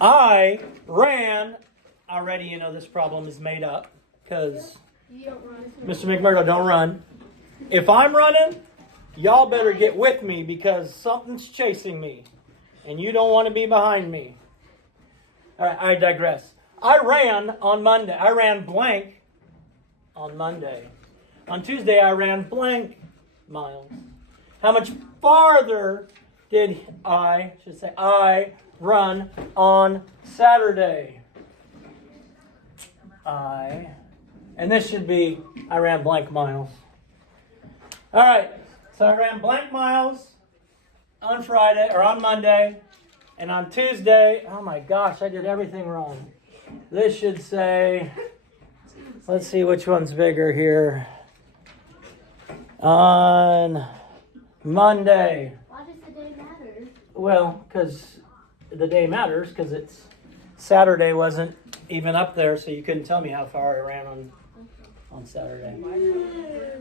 I ran. Already, you know this problem is made up because Mr. McMurdo don't run. If I'm running, y'all better get with me because something's chasing me, and you don't want to be behind me. All right, I digress. I ran on Monday. I ran blank on Monday. On Tuesday, I ran blank miles. How much farther did I run on Saturday? And this should be, I ran blank miles. All right, so I ran blank miles on Friday, or on Monday, and on Tuesday, oh my gosh, I did everything wrong. This should say, let's see which one's bigger here. On Monday. Why does the day matter? Well, because the day matters, because it's Saturday wasn't even up there, so you couldn't tell me how far I ran on Saturday.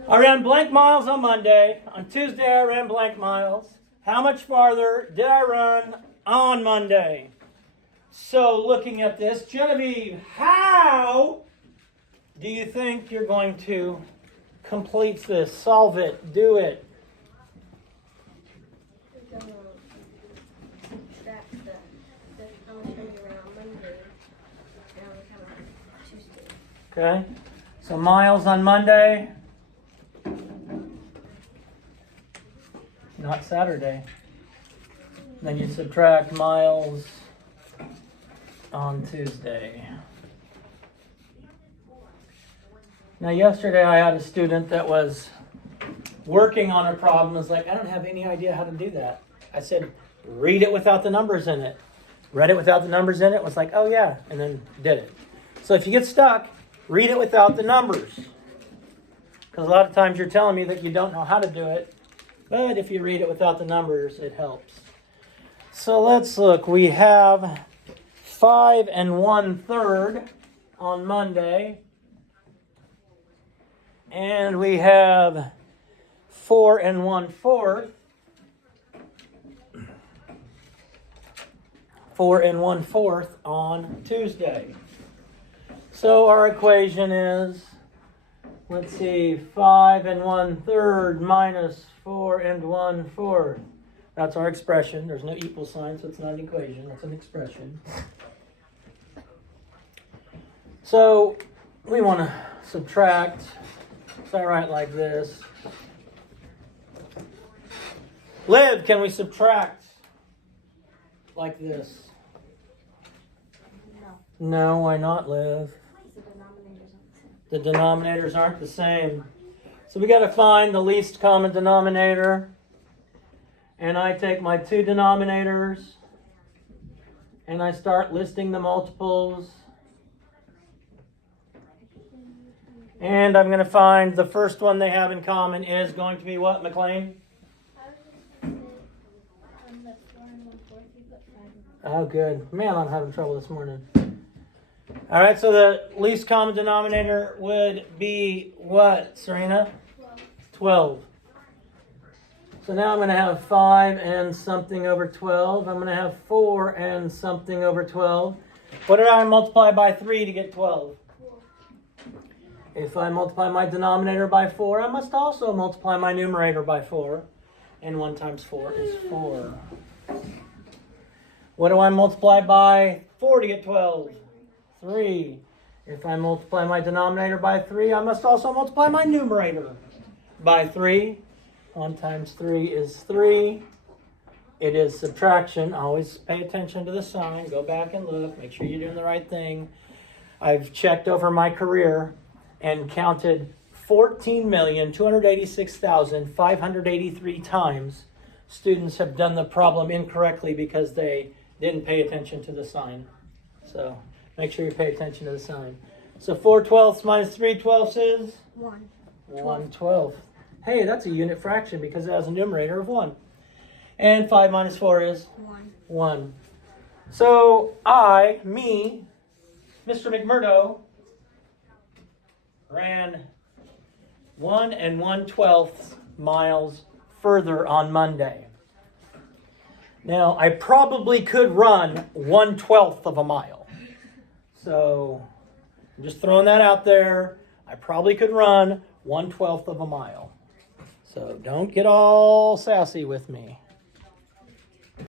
I ran blank miles on Monday. On Tuesday, I ran blank miles. How much farther did I run on Monday? So looking at this, Genevieve, how do you think you're going to complete this? Solve it. Do it. We're going to subtract the how much running around Monday down to how much Tuesday. Okay. So miles on Monday. Not Saturday. Then you subtract miles on Tuesday. Now yesterday I had a student that was working on a problem. Was like, I don't have any idea how to do that. I said, read it without the numbers in it. Read it without the numbers in it. Was like, oh yeah, and then did it. So if you get stuck, read it without the numbers. Because a lot of times you're telling me that you don't know how to do it. But if you read it without the numbers, it helps. So let's look. We have 5 1/3 on Monday. And we have 4 1/4. 4 1/4 on Tuesday. So our equation is, let's see, 5 1/3 minus 4 1/4. That's our expression. There's no equal sign, so it's not an equation. It's an expression. So we want to subtract. So I write like this. Liv, can we subtract like this? No. No, why not, Liv? The denominators aren't The denominators aren't the the same. same. So we got to find the least common denominator. And I take my two denominators and I start listing the multiples. And I'm going to find the first one they have in common is going to be what, McLean? Oh, good. Man, I'm having trouble this morning. All right, so the least common denominator would be what, Serena? 12. So now I'm going to have 5 and something over 12. I'm going to have 4 and something over 12. What did I multiply by 3 to get 12? If I multiply my denominator by 4, I must also multiply my numerator by 4. And 1 times 4 is 4. What do I multiply by 4 to get 12? 3. If I multiply my denominator by 3, I must also multiply my numerator by 3. 1 times 3 is 3. It is subtraction. Always pay attention to the sign. Go back and look. Make sure you're doing the right thing. I've checked over my career and counted 14,286,583 times students have done the problem incorrectly because they didn't pay attention to the sign. So make sure you pay attention to the sign. So 4/12 minus 3/12 is? 1. 1/12. Hey, that's a unit fraction because it has a numerator of 1. And 5 minus 4 is? 1. 1. So I, Mr. McMurdo, ran 1 1/12 miles further on Monday. Now, I probably could run 1/12 of a mile. So, I'm just throwing that out there. I probably could run 1/12 of a mile. So, don't get all sassy with me.